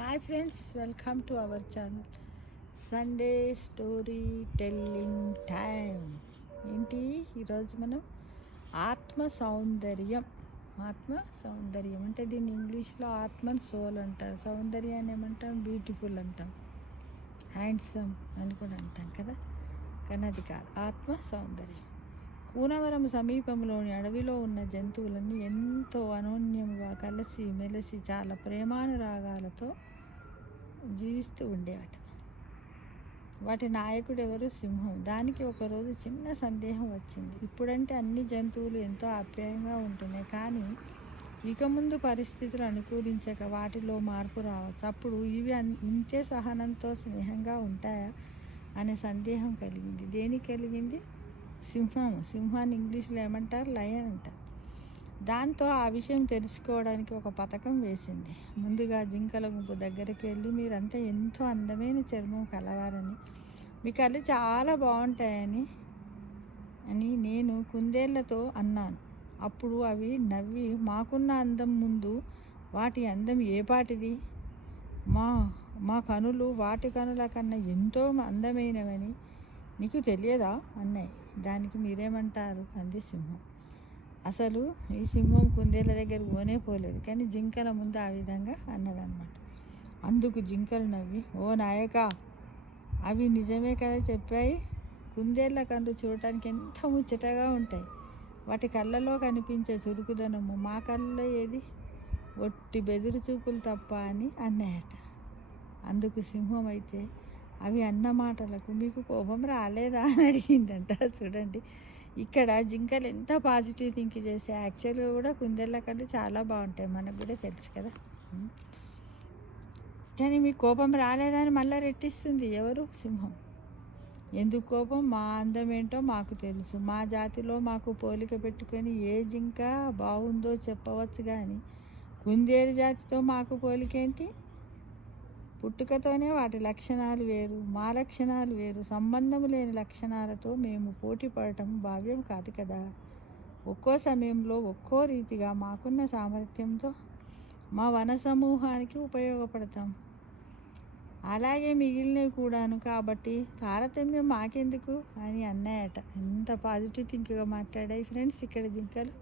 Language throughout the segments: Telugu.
Hi friends, welcome to our channel Sunday story telling time. ఏంటి ఈరోజు మనం ఆత్మ సౌందర్యం అంటే దీన్ని ఇంగ్లీష్లో ఆత్మన్ సోల్ అంటారు. సౌందర్యాన్ని ఏమంటాం? బ్యూటిఫుల్ అంటాం, హ్యాండ్సమ్ అని కూడా అంటాం కదా. కానీ అది కాదు, ఆత్మ సౌందర్యం. కూనవరం సమీపంలోని అడవిలో ఉన్న జంతువులన్నీ ఎంతో అనోన్యముగా కలిసి మెలిసి చాలా ప్రేమానురాగాలతో జీవిస్తూ ఉండేవాట. వాటి నాయకుడు ఎవరు? సింహం. దానికి ఒకరోజు చిన్న సందేహం వచ్చింది. ఇప్పుడంటే అన్ని జంతువులు ఎంతో ఆప్యాయంగా ఉంటున్నాయి, కానీ ఇక ముందు పరిస్థితులు అనుకూలించక వాటిలో మార్పు రావచ్చు. అప్పుడు ఇవి ఇంతే సహనంతో స్నేహంగా ఉంటాయా అనే సందేహం కలిగింది. దేనికి కలిగింది? సింహాన్ని ఇంగ్లీష్లో ఏమంటారు? లయన్ అంటారు. దాంతో ఆ విషయం తెలుసుకోవడానికి ఒక పథకం వేసింది. ముందుగా జింకల గుంపు దగ్గరికి వెళ్ళి, మీరంతా ఎంతో అందమైన చర్మం కలవారని, మీ కళ్ళు చాలా బాగుంటాయని నేను కుందేళ్లతో అన్నాను. అప్పుడు అవి నవ్వి, మాకున్న అందం ముందు వాటి అందం ఏపాటిది? మా కనులు వాటి కనుల కన్నా ఎంతో అందమైనవని నీకు తెలియదా అన్నాయి. దానికి మీరేమంటారు అంది సింహం. అసలు ఈ సింహం కుందేళ్ళ దగ్గర పోలేదు, కానీ జింకల ముందు ఆ విధంగా అన్నదన్నమాట. అందుకు జింకలు నవ్వి, ఓ నాయకా, అవి నిజమే కదా చెప్పాయి. కుందేళ్ళ కళ్ళు చూడటానికి ఎంత ముచ్చటగా ఉంటాయి. వాటి కళ్ళలో కనిపించే చురుకుదనము మా కళ్ళలో ఏది? ఒట్టి బెదురు చూపులు తప్ప అని అన్నాయట. అందుకు సింహం అయితే, అవి అన్న మాటలకు మీకు కోపం రాలేదా అని అడిగిందంట. చూడండి, ఇక్కడ జింకలు ఎంత పాజిటివ్ థింక్ చేస్తే యాక్చువల్గా కూడా కుందేళ్ళ కళ్ళు చాలా బాగుంటాయి, మనకు కూడా తెలుసు కదా. కానీ మీకు కోపం రాలేదని మళ్ళీ రెట్టిస్తుంది. ఎవరు? సింహం. ఎందుకు కోపం? మా అందం ఏంటో మాకు తెలుసు. మా జాతిలో మాకు పోలిక పెట్టుకొని ఏ జింక బాగుందో చెప్పవచ్చు, కానీ కుందేలు జాతితో మాకు పోలికేంటి? పుట్టుకతోనే వాటి లక్షణాలు వేరు, మా లక్షణాలు వేరు. సంబంధం లేని లక్షణాలతో మేము పోటీ పడటం భావ్యం కాదు కదా. ఒక్కో సమయంలో ఒక్కో రీతిగా మాకున్న సామర్థ్యంతో మా వన సమూహానికి ఉపయోగపడతాం. అలాగే మిగిలినవి కూడాను. కాబట్టి తారతమ్యం మాకెందుకు అని అన్నాయట. ఎంత పాజిటివ్ థింక్గా మాట్లాడాయి ఫ్రెండ్స్ ఇక్కడ జింకలు.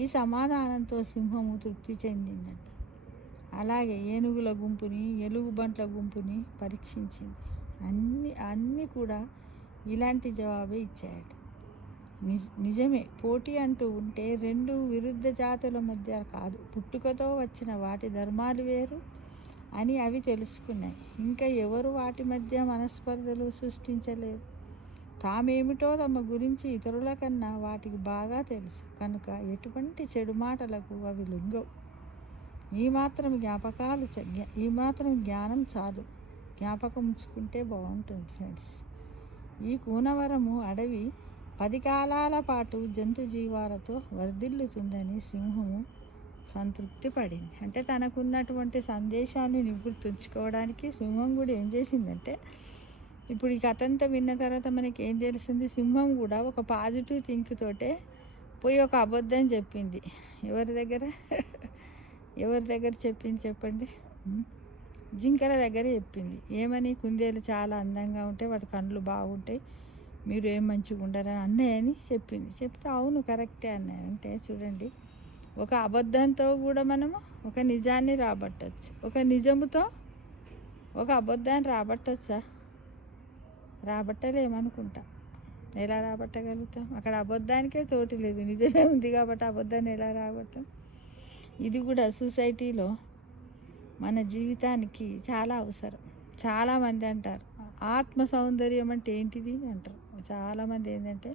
ఈ సమాధానంతో సింహము తృప్తి చెందిందంట. అలాగే ఏనుగుల గుంపుని, ఎలుగుబంట్ల గుంపుని పరీక్షించింది. అన్నీ కూడా ఇలాంటి జవాబే ఇచ్చాయట. నిజమే, పోటీ అంటూ ఉంటే రెండు విరుద్ధ జాతుల మధ్య కాదు, పుట్టుకతో వచ్చిన వాటి ధర్మాలు వేరు అని అవి తెలుసుకున్నాయి. ఇంకా ఎవరు వాటి మధ్య మనస్పర్ధలు సృష్టించలేదు. తామేమిటో తమ గురించి ఇతరుల కన్నా వాటికి బాగా తెలుసు కనుక ఎటువంటి చెడు మాటలకు అవి లొంగవు. ఈ మాత్రం జ్ఞానం చాలు. జ్ఞాపకం ఉంచుకుంటే బాగుంటుంది ఫ్రెండ్స్. ఈ కూనవరము అడవి 10 కాలాల పాటు జంతు జీవాలతో వర్ధిల్లుతుందని సింహము సంతృప్తి పడింది. అంటే తనకున్నటువంటి సందేశాన్ని నిగుర్తుంచుకోవడానికి సింహం కూడా ఏం చేసిందంటే, ఇప్పుడు ఈ కథంతా విన్న తర్వాత మనకి ఏం తెలిసింది? సింహం కూడా ఒక పాజిటివ్ థింక్ తోటే పోయి ఒక అబద్ధం చెప్పింది. ఎవరి దగ్గర చెప్పింది చెప్పండి? జింకల దగ్గర చెప్పింది. ఏమని? కుందేలు చాలా అందంగా ఉంటాయి, వాటి కళ్ళు బాగుంటాయి, మీరు ఏం మంచిగా ఉండరని అన్నయ్యని చెప్పింది. చెప్తే అవును కరెక్టే అన్నయ్య. అంటే చూడండి, ఒక అబద్ధంతో కూడా మనము ఒక నిజాన్ని రాబట్టచ్చు, ఒక నిజముతో ఒక అబద్ధాన్ని రాబట్టచ్చా? రాబట్టలేమనుకుంటా. ఎలా రాబట్టగలుగుతాం? అక్కడ అబద్ధానికే చోటు లేదు, నిజమే ఉంది కాబట్టి అబద్ధాన్ని ఎలా రాబడతాం? ఇది కూడా సొసైటీలో మన జీవితానికి చాలా అవసరం. చాలామంది అంటారు ఆత్మ సౌందర్యం అంటే ఏంటిది అంటారు. చాలామంది ఏంటంటే,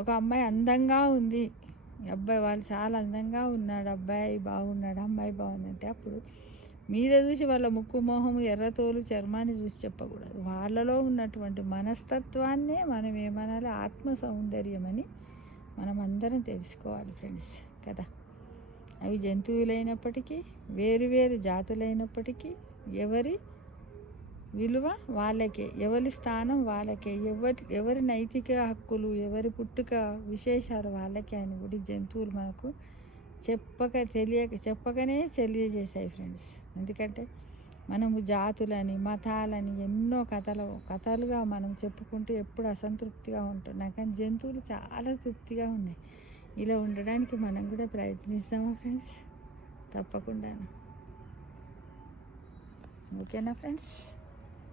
ఒక అమ్మాయి అందంగా ఉంది, అబ్బాయి వాళ్ళు చాలా అందంగా ఉన్నాడు, అబ్బాయి బాగున్నాడు, అమ్మాయి బాగుందంటే అప్పుడు మీద చూసి వాళ్ళ ముక్కు మోహము ఎర్రతోలు చర్మాన్ని చూసి చెప్పకూడదు. వాళ్ళలో ఉన్నటువంటి మనస్తత్వాన్నే మనం ఏమనాలి? ఆత్మ సౌందర్యం అని మనం అందరం తెలుసుకోవాలి ఫ్రెండ్స్ కదా. అవి జంతువులైనప్పటికీ, వేరు జాతులైనప్పటికీ ఎవరి విలువ వాళ్ళకే, ఎవరి స్థానం వాళ్ళకే, ఎవరి నైతిక హక్కులు, ఎవరి పుట్టుక విశేషాలు వాళ్ళకే అని కూడా జంతువులు మనకు చెప్పకనే తెలియజేశాయి ఫ్రెండ్స్. ఎందుకంటే మనము జాతులని, మతాలని ఎన్నో కథలుగా మనం చెప్పుకుంటూ ఎప్పుడు అసంతృప్తిగా ఉంటున్నాం. కానీ జంతువులు చాలా తృప్తిగా ఉన్నాయి. ఇలా ఉండడానికి మనం కూడా ప్రయత్నిస్తామా ఫ్రెండ్స్? తప్పకుండా. ఓకేనా ఫ్రెండ్స్?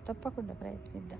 తప్పకుండా ప్రయత్నిద్దాం.